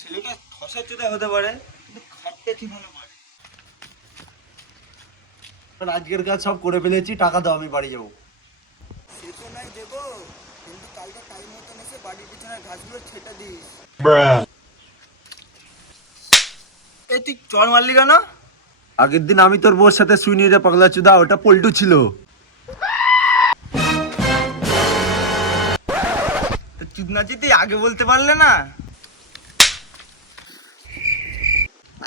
ছেলেটা চোদা হতে পারে কিন্তু খাটতে কি ভালো পারে। আজকের কাজ সব করে ফেলেছি টাকা দাও আমি বাড়ি যাব। সে তো নাই দেবো কিন্তু কালকে টাইম মতন এসে বাড়ির পিছনে ঘাসগুলো ছেটে দিস। এ তুই চর মারলি কেন? আগের দিন আমি তোর বউর সাথে শুইনি রে পাগলা চুদা ওটা পল্টু ছিল। তো চুদনাচি তুই আগে বলতে পারলে না।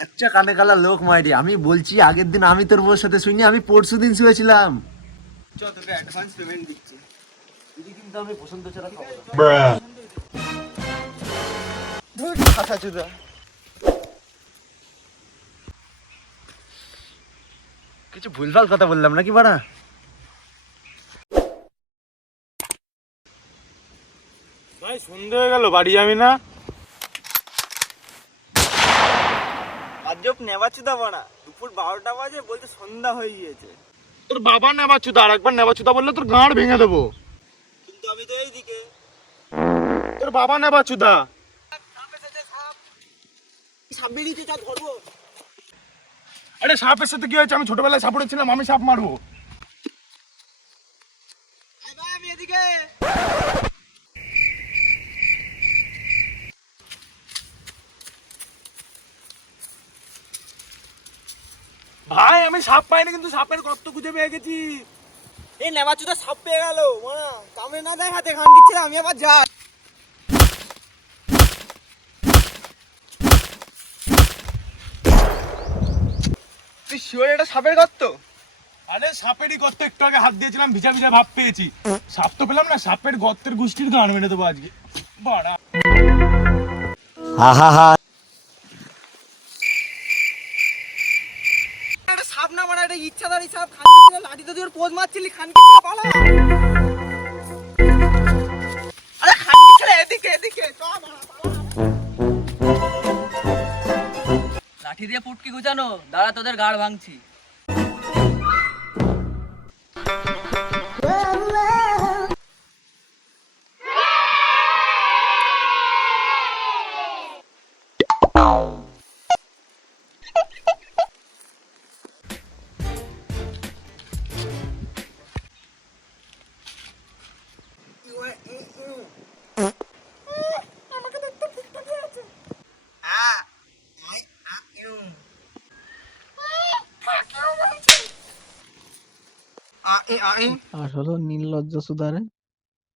আচ্ছা কানে কালা লোক মাইরি আমি বলছি আগের দিন আমি তোর বউর সাথে শুইনি আমি পরশু দিন শুয়েছিলাম। চ তোকে অ্যাডভান্স পেমেন্ট দিচ্ছি। দিদি কিন্তু আমি পছন্দ ছাড়া খাব ধুর খাসা চুদা। কিছু ভুলভাল কথা বললাম নাকি বাড়া? ভাই সন্ধে হয়ে গেল বাড়ি যাবি না? আজব নেবা চুদা বানা দুপুর বারোটা বাজে বলতে সন্ধ্যা হয়ে গিয়েছে। তোর বাবা নেবা চুদা আর একবার নেবা চুদা বললে তোর গাঁড় ভেঙে দেবো। কিন্তু আমি তো এইদিকে। তোর বাবা নেবা চুদা সাপ সাপ সাপ বেরিয়েছে আরে সাপের সাথে কি হয়েছে? আমি ছোটবেলায় সাপড়ে ছিলাম আমি সাপ মারবো আয় ভাই আমি এদিকে ভাই আমি সাপ পাইনি কিন্তু সাপের গর্ত খুঁজে পেয়ে গেছি। এই নেবা চুদা সাপ পেয়ে গেল মানা না দেয় হাতে খান দিচ্ছে আমি আবার যাই। তুই শিওর এটা সাপের গর্ত? আরে সাপেরই গর্ত একটু আগে হাত দিয়েছিলাম ভিজা ভিজা ভাব পেয়েছি। সাপ তো পেলাম না সাপের গর্তের গোষ্ঠীর গান মেরে দেবো আজকে। বাড়া। একটা সাপ না মানে এটা ইচ্ছাধারী সাপ খান দিচ্ছে লাঠি তো তোর পোজ মারছিলি খান দিচ্ছে পালা। আরে খান দিচ্ছে এদিকে এদিকে লাঠি দিয়ে পুটকি গুজানো, দাঁড়া, তোদের গাড় ভাঙছি। আর হলো নির্লজ্জ সুদারে